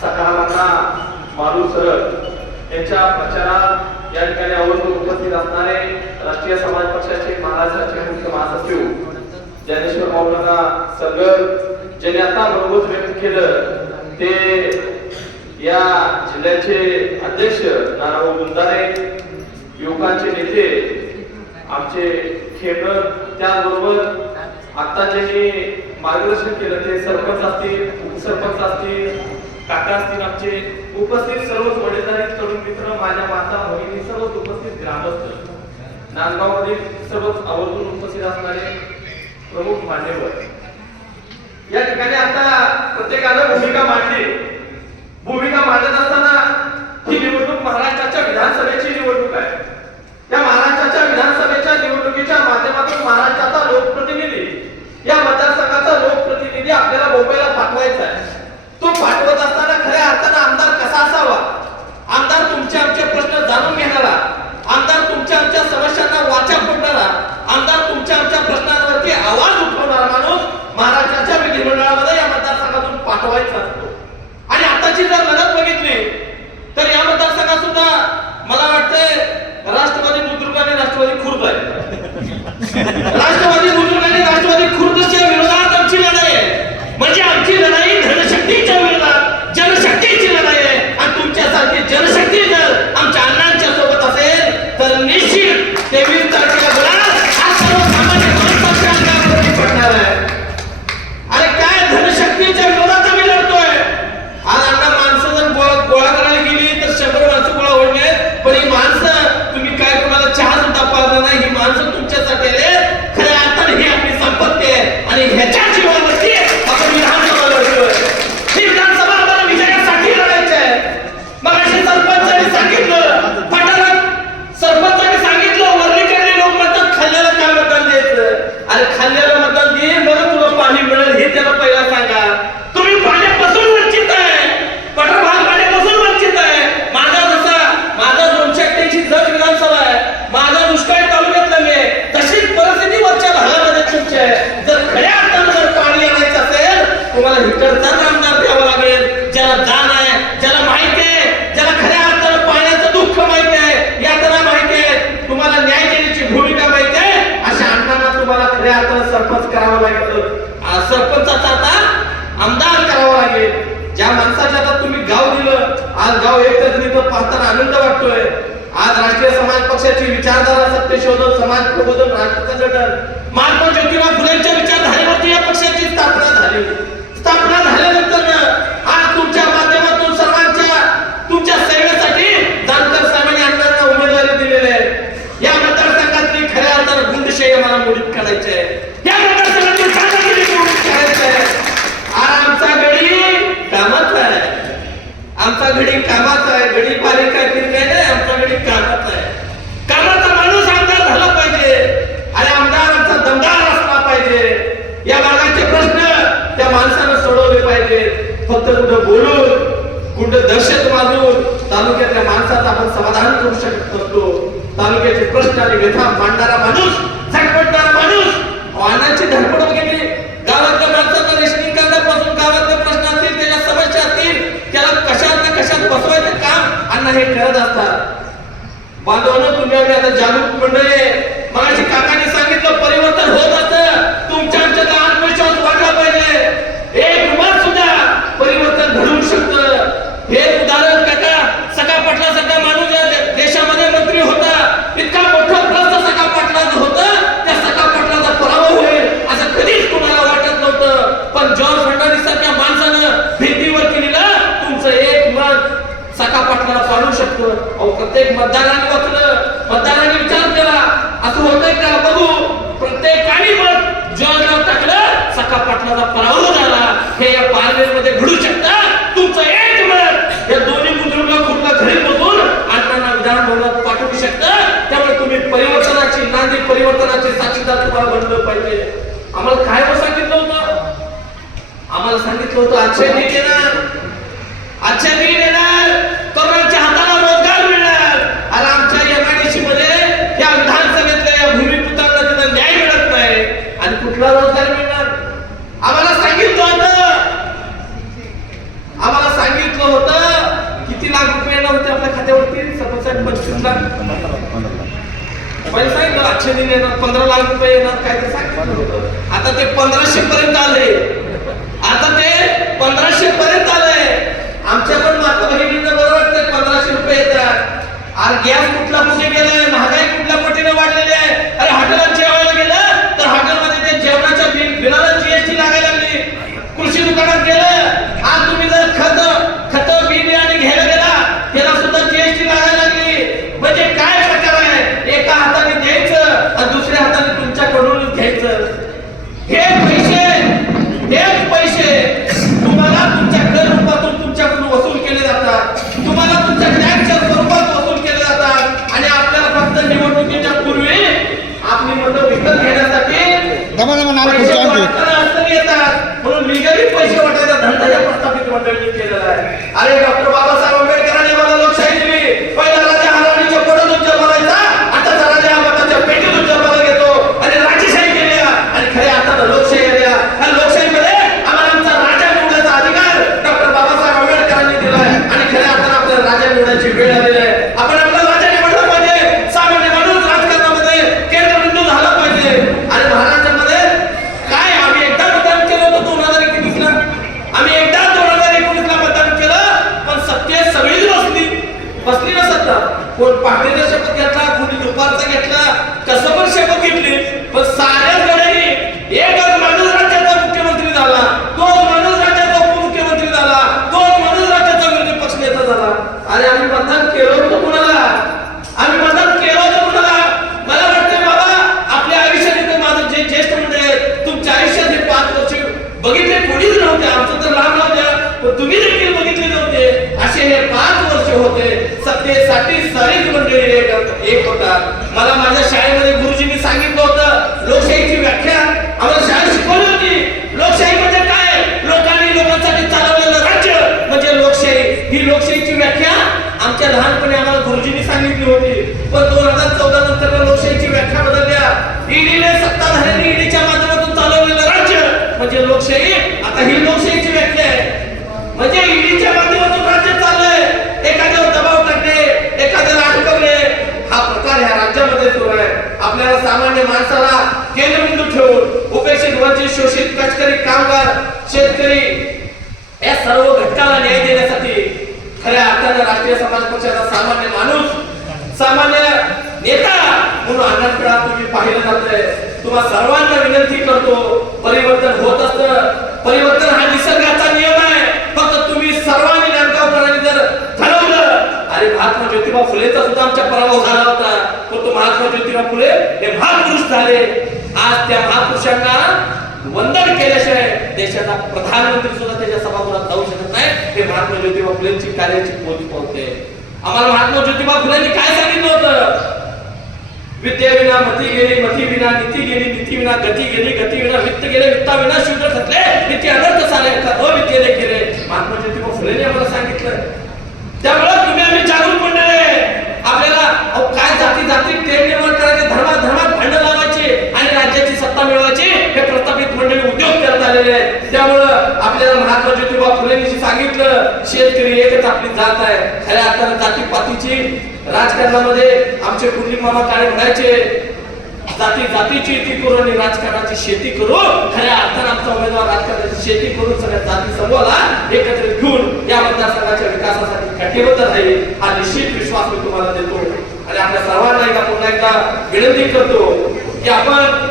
सकारामांना मारू सरळ यांच्या प्रचारात या ठिकाणी आवर्जून उपस्थित असणारे राष्ट्रीय समाज पक्षाचे महाराष्ट्राचे मुख्य महासचिव ज्ञानेश्वर मौलाना सरगर ज्यांनी आता मनोगत व्यक्त केलं ते या जिल्ह्याचे अध्यक्ष नारायण गुंजारे युवकांचे नेते आमचे खेळणं त्याचबरोबर आता ज्यांनी मार्गदर्शन केलं ते सरपंच असतील उपसरपंच असतील काका असतील आमचे उपस्थित सर्वच वडीलधारी तरुण मित्र माझ्या माता भगिनी सर्वच उपस्थित ग्रामस्थ नांदगावमधील सर्वच आवर्जून उपस्थित असणारे प्रमुख मान्यवर. या ठिकाणी आता प्रत्येकानं भूमिका मांडली. भूमिका मांडत असताना ही निवडणूक महाराष्ट्राच्या विधानसभेची निवडणूक आहे. या महाराष्ट्राच्या विधानसभेच्या निवडणुकीच्या माध्यमातून महाराष्ट्राचा लोकप्रतिनिधी या मतदारसंघाचा लोकप्रतिनिधी आपल्याला मुंबईला पाठवायचा आहे. तो पाठवा असताना खऱ्या अर्थानं आमदार कसा असावा? आमदार तुमचे आमचे प्रश्न जाणून घेणारा. पाणी मिळेल हे त्याला पहिला सांगा तुम्ही पाण्यापासून वंचित आहे पठार भाग पाण्यापासून वंचित आहे माझा जसा माझा दोनशे अठ्ठ्याऐंशी जत विधानसभा आहे माझा दुष्काळी तालुक्यातला मी आहे. तशीच परिस्थिती वरच्या भागामध्ये तुमची आहे जर खऱ्या अर्थानं जर पाणी आणायचं असेल तुम्हाला इकडचाच आमदार द्यावा लागेल ज्याला जाण आहे ज्याला माहिती आहे ज्याला खऱ्या अर्थानं पाण्याचं दुःख माहिती आहे यातना माहिती आहे तुम्हाला न्याय देण्याची भूमिका माहिती आहे अशा अण्णांना तुम्हाला खऱ्या अर्थानं सरपंच करावं लागेल आ, सरपंचाचा आता आमदार करावा लागेल ज्या माणसाच्या आता तुम्ही गाव दिलं आज गाव एकत्रित पाहताना आनंद वाटतोय. आज राष्ट्रीय समाज पक्षाची विचारधारा सत्यशोधन समाज प्रबोधन राष्ट्राचं जटन महात्मा ज्योतिबा फुलेंच्या विचारधारेवरती या पक्षाची स्थापना झाली स्थापना झाल्यानंतर आज तुमच्या माध्यमातून सर्वांच्या तुमच्या सेवेसाठी जानकर साहेबांनी अण्णांना उमेदवारी दिलेली आहे या मतदारसंघातली खऱ्या अर्थानं गुंडशाही आम्हाला मोडीत काढायची आहे या मतदारसंघातली दादागिरी मोडीत काढायची आहे आज आमचा गडी कामाचा आहे आमचा घडी कामाचा आहे घडी पालिका निर्णय नाही आमचा घडी कामाचा आहे. कामाचा माणूस आमदार झाला पाहिजे आणि आमदार आमचा दमदार असला पाहिजे. या भागाचे प्रश्न त्या माणसानं सोडवले पाहिजे. फक्त कुठं बोलून कुठं दहशत मानून तालुक्यातल्या माणसाचं आपण समाधान करू शकत असतो तालुक्याचे प्रश्न आणि व्यथा मांडणारा माणूस काका हे करत असतात बांधवानं तुम्ही आम्ही आता जागरूक मंडळी आहे. मगाशी काकांनी सांगितलं परिवर्तन होत असतं तुमच्या आमच्यात आत्मविश्वास वाढला पाहिजे एक मत सुद्धा परिवर्तन घडवू शकतं हे उदाहरण काका सका पाटला सगळा माणूस या दे- देशामध्ये मंत्री होता इतका मोठा भ्रष्ट सका पाटलाचं होतं त्या सका पाटलाचा पराभव होईल असं कधीच कुणाला वाटत नव्हतं पण जॉर्ज फर्नांडिस सारख्या माणसानं भिंतीवर केलेलं तुमचं एक मत सका पाटलाला पाडू शकतो अहो प्रत्येक मतदाराने वाचलं मतदाराने विचार केला असं होतंय का? बघू. प्रत्येकाने मत जॉर्जला टाकलं सखा पाटलाचा पराभव झाला हे या मध्ये घडू शकतं? तुमचं एक मत या दोन्ही बुद्रुकला कुठला घरी बसून अण्णांना विधान भवनात पाठवू शकतं? त्यामुळे तुम्ही परिवर्तनाची नांदी परिवर्तनाची साक्षीदार तुम्हाला बनलं पाहिजे. आम्हाला काय सांगितलं होतं? आम्हाला सांगितलं होतं आजच्या नाही येणार आजच्या नीट येणार तरुणांच्या हाताला रोजगार मिळणार आणि आमच्या एमआयडीसी मध्ये या विधानसभेतल्या या भूमिपुत्रांना तिथं न्याय मिळत नाही आणि कुठला रोजगार मिळणार आम्हाला सांगितलं होतं आम्हाला सांगितलं होतं किती लाख रुपये येणार होते आपल्या खात्यावरती सरपंच साहेब पहिले सांगितलं आठशे दिन येणार पंधरा लाख रुपये येणार काय तर सांगितलं आता ते पंधराशे पर्यंत आले. आता ते पंधराशे पर्यंत आलंय आमच्या पण माता बहिणींना बरं ते पंधराशे रुपये येतात. आणि गॅस कुठला कुठे गेलाय? महागाई कुठल्या पटीने वाढलेली आहे अरे हॉटेलात जेवायला गेलं तर हॉटेलमध्ये ते जेवणाच्या बिल बिलाला जीएसटी लागायला लागली कृषी दुकानात गेलं आज तुम्ही जर खत खत बी बियाणे घ्यायला गेला त्याला सुद्धा जीएसटी लागायला लागली म्हणजे काय प्रकार आहे एका हाताने द्यायचं आणि दुसऱ्या हाताने तुमच्याकडून घ्यायचं हे पैसे हेच पैसे तुम्हाला तुमच्या कर रूपातून तुमच्याकडून वसूल केले जातात तुम्हाला तुमच्या टॅक्सच्या स्वरूपात वसूल केले जातात आणि आपल्याला फक्त निवडणुकीच्या पूर्वी आपली मतं विकत घेण्यासाठी दमा दमा नाला पैसे खुर्ची आणते वाटताना अडचणी येतात म्हणून लिगली पैसे वाटायचा धंदा या प्रस्थापित मंडळीने केलेला आहे अरे डॉक्टर बाबासाहेब आंबेडकरांनी मला लोकशाही दिली पहिला राजा हाराणीच्या पोटात उच्चार मारायचा आताचा राजा हा मताच्या पेटीत उच्चार मारा घेतो आणि राजेशाही केली आणि खऱ्या अर्थानं लोकशाही आल्या आणि लोकशाहीमध्ये आम्हाला आमचा राजा निवडायचा अधिकार डॉक्टर बाबासाहेब आंबेडकरांनी दिलाय आणि खऱ्या अर्थानं आपल्याला राजा निवडायची वेळ आलेली आहे आपण आपला राजा निवडला पाहिजे सामान्य माणूस राजकारणामध्ये केंद्रबिंदू झाला पाहिजे आणि महाराष्ट्रामध्ये काय आम्ही एकदा मतदान केलं होतं दोन हजार एकोणीसला आम्ही एकदा दोन हजार एकोणीसला मतदान केलं पण सत्तेत सगळीच बसली बसली ना सत्ता कोण पहाटेचा शपथ घेतला कोणी दुपारचा घेतला कसं पण शपथ घेतली पण साऱ्या गड्यांनी एकच माणूस राज्याचा मुख्यमंत्री झाला तोच माणूस राज्याचा उपमुख्यमंत्री झाला तोच माणूस राज्याचा विरोधी पक्ष नेता झाला आणि आम्ही मतदान केलं होतं कुणाला आम्ही मतदान केलं होतं कुणाला मला वाटतंय बाबा आपल्या आयुष्यात इथं माझं जे ज्येष्ठ मंडळी आहेत तुमच्या आयुष्यात हे पाच वर्ष बघितले कोणीच नव्हते आमचं तर लांब नव्हत्या पण तुम्ही देखील बघितले नव्हते असे हे पाच वर्ष होते सत्तेसाठी सारीच मंडळी एक एक होतात मला माझ्या शाळेमध्ये गुरुजींनी सांगितलं होतं लोकशाहीची व्याख्या. आम्हाला शाळेत शिकवली होती. लोकशाही म्हणजे काय? लोकांनी लोकांसाठी चालवलेलं राज्य म्हणजे लोकशाही. ही लोकशाहीची व्याख्या आमच्या लहानपणी आम्हाला गुरुजींनी सांगितली होती. पण दोन हजार चौदा नंतर लोकशाहीची व्याख्या बदलल्या. ईडीने सत्ताधाऱ्यांनी ईडीच्या माध्यमातून चालवलेलं राज्य म्हणजे लोकशाही. आता ही लोकशाहीची व्याख्या आहे. म्हणजे ईडीच्या माध्यमातून राज्य ह्या राज्यामध्ये सुरू आहे? आपल्याला सामान्य माणसाला केंद्रबिंदू ठेवून उपेक्षित वंचित शोषित कष्टकरी कामगार शेतकरी या सर्व घटकाला न्याय देण्यासाठी खऱ्या अर्थानं राष्ट्रीय समाज पक्षाचा सामान्य माणूस सामान्य नेता म्हणून अन्नाकडा तुम्ही पाहिलं जात आहे तुम्हाला सर्वांना विनंती करतो परिवर्तन होत असतं. परिवर्तन हा निसर्गाचा नियम आहे फक्त तुम्ही सर्वांनी नांदगावकरांनी जर ठरवलं अरे महात्मा ज्योतिबा फुलेचा सुद्धा आमच्या पराभव झाला होता पण तो महात्मा ज्योतिबा फुले हे महापुरुष झाले आज त्या महापुरुषांना वंदन केल्याशिवाय देशाचा प्रधानमंत्री सुद्धा त्याच्या सभागृहात जाऊ शकत नाही. हे महात्मा ज्योतिबा फुलेंची कार्याची पोच पावते आम्हाला महात्मा ज्योतिबा फुलेंनी काय सांगितलं होतं? विद्याविना मती गेली मती विना नीती गेली नीती विना गती गेली गती विना वित्त गेले वित्ता विना शूद्र थकले नीती अनर्थ झाले अविद्येने गेले महात्मा ज्योतिबा फुलेने आम्हाला सांगितलं. त्यामुळे तुम्ही आम्ही जागरूक मंडळ आहे आपल्याला काय जाती जाती ते निर्माण करायचे धर्मात धर्मात भांडण लावायचे आणि राज्याची सत्ता मिळवायची. झालेले करत आहेत त्यामुळं आपल्याला महात्मा ज्योतिबा फुलेंनी सांगितलं शेतकरी एकच आपली जात आहे. खऱ्या अर्थानं जाती पातीची राजकारणामध्ये आमचे कुंडली मामा काळे म्हणायचे जाती जातीची ती करून आणि राजकारणाची शेती करून खऱ्या अर्थानं आमचा उमेदवार राजकारणाची शेती करून सगळ्या जाती समूहाला एकत्रित घेऊन या मतदारसंघाच्या विकासासाठी कटिबद्ध राहील. हा निश्चित विश्वास मी तुम्हाला देतो. आणि आपल्या सर्वांना एकदा पुन्हा एकदा विनंती करतो की आपण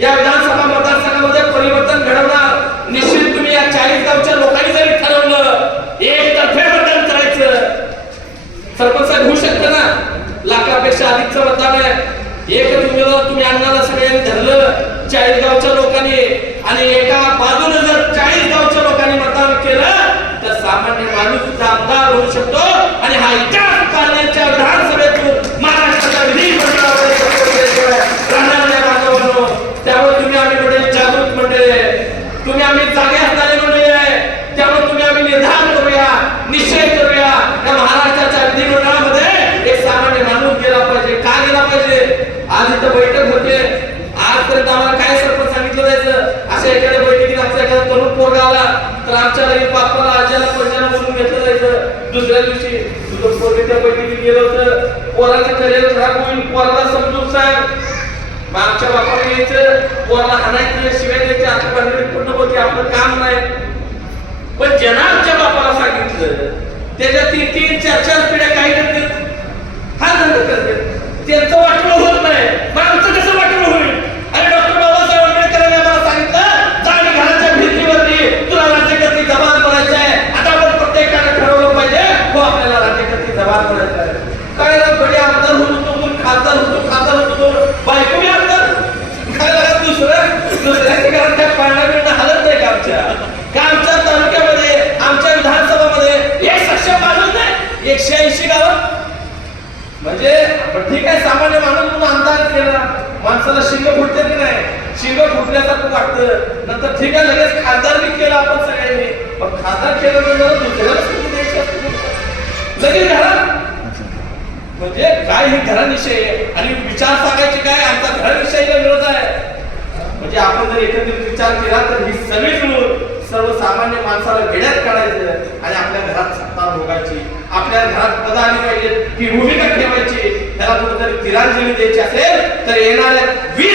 या विधानसभा मतदारसंघामध्ये परिवर्तन घडवणार निश्चित तुम्ही या चाळीस गावच्या लोकांनी जरी ठरवलं एक तर्फे मतदान करायचं सरपंच साहेब होऊ शकतं ना लाखापेक्षा एक आहे. एकच उमेदवार तुम्ही आणणारा सगळ्यांनी धरलं. चाळीसगावच्या लोकांनी आणि एका बाजूने जर चाळीस गावच्या लोकांनी मतदान केलं तर सामान्य माणूस सुद्धा आमदार होऊ शकतो आणि हा इतिहास पालण्याच्या विधानसभेतून महाराष्ट्राच्या विधिमंडळामध्ये शपथ घेतल्याशिवाय राहणार नाही बांधवांनो. त्यामुळे तुम्ही आम्ही मंडळी जागृत मंडळी आहे तुम्ही आम्ही जागे असणारी मंडळी आहे त्यामुळे तुम्ही आम्ही निर्धार करूया निश्चय करूया या महाराष्ट्राच्या विधिमंडळामध्ये एक सामान्य माणूस गेला पाहिजे का गेला पाहिजे आज इथं बैठक होते आजपर्यंत आम्हाला काय सरपंच सांगितलं जायचं अशा एखाद्या बैठकीत आमचा एखादा तरुण पोरगा आला तर आमच्या घरी बापाला आज्याला पंजाला बोलून करायचं दुसऱ्या दिवशी तुझं पोरगे त्या बैठकीत गेलं होतं पोराचं करिअर खराब होईल पोराला समजून सांग मग आमच्या बापाला यायचं पोराला हाणायचं शिवाय द्यायचे असं भानगडी पूर्ण होती आपलं काम नाही. पण ज्यांना आमच्या बापाला सांगितलं त्याच्या तीन तीन चार चार पिढ्या काही करतात. हा धंदा करतात. त्यांचं वाटलं होत नाही. मग आमचं कसं वाटलं होईल? आणि डॉक्टर बाबासाहेब आंबेडकरांनी आम्हाला सांगितलं जा घराच्या भिंतीवरती तुला राज्यकर्ती जबान बनायचं आहे आता आपण प्रत्येकाने ठरवलं पाहिजे हो आपल्याला राज्यकर्ती जबान बनायचं आहे काय ना बडे आमदार होत होतो मग खासदार होतो खासदार होत होतो बायको बी आमदार काय लागत दुसरं दुसऱ्याच्या घरात काय पाळणा बिळणा हालत नाही का आमच्या का आमच्या तालुक्यामध्ये आमच्या विधानसभामध्ये एक सक्षम माणूस नाही एकशे ऐंशी गावात म्हणजे आपण ठीक आहे सामान्य माणूस म्हणून आमदार केला माणसाला शिंग फुटते की नाही? शिंग फुटण्यासारखं वाटतं. नंतर ठीक आहे लगेच खासदार बी केला आपण सगळ्यांनी. पण खासदार केलं म्हणजे दुसऱ्याला संधी द्यायची असते. लगेच म्हणजे काय हे घराविषयी आहे? आणि विचार सांगायचे काय? आमचा घराविषयीला विरोध आहे? म्हणजे आपण जर एकत्रित विचार केला तर ही सगळी मिळून सर्वसामान्य माणसाला वेड्यात काढायचं आणि आपल्या घरात सत्ता भोगायची. आपल्या घरात पद आली पाहिजे ही भूमिका ठेवायची. त्याला कुठेतरी तिरांजली द्यायची असेल? तर